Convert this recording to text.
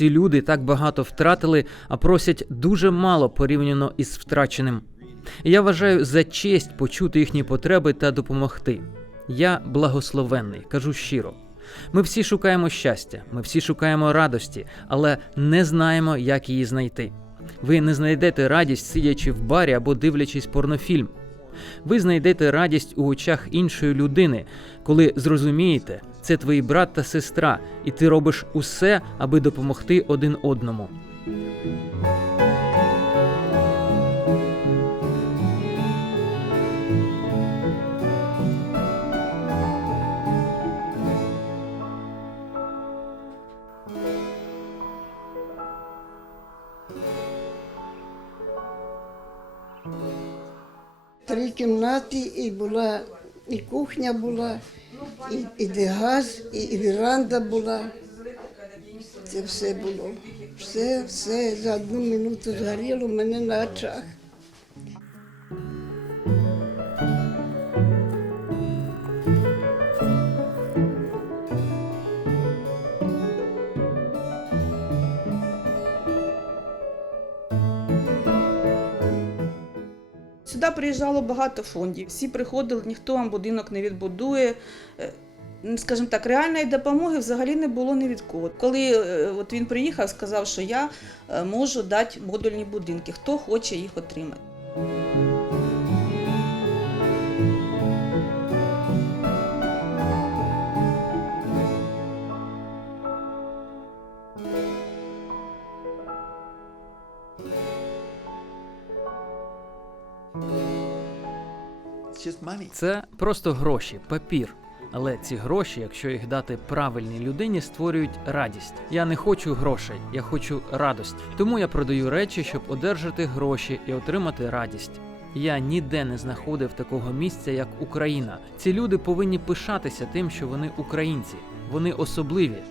Ці люди так багато втратили, а просять дуже мало порівняно із втраченим. Я вважаю за честь почути їхні потреби та допомогти. Я благословенний, кажу щиро. Ми всі шукаємо щастя, ми всі шукаємо радості, але не знаємо, як її знайти. Ви не знайдете радість, сидячи в барі або дивлячись порнофільм. Ви знайдете радість у очах іншої людини, коли зрозумієте, це твій брат та сестра, і ти робиш усе, аби допомогти один одному. Три кімнати і була, і кухня була, і, і газ, і, і віранда була. Це все було. Все, все за одну минуту згоріло мене на очах. Сюди приїжджало багато фондів. Всі приходили, ніхто вам будинок не відбудує. Е, ну, Скажімо так, реальної допомоги взагалі не було ні від кого. Коли е, от він приїхав, сказав, що я е, можу дати модульні будинки, хто хоче їх отримати. Це просто гроші, папір. Але ці гроші, якщо їх дати правильній людині, створюють радість. Я не хочу грошей, я хочу радості. Тому я продаю речі, щоб одержати гроші і отримати радість. Я ніде не знаходив такого місця, як Україна. Ці люди повинні пишатися тим, що вони українці. Вони особливі.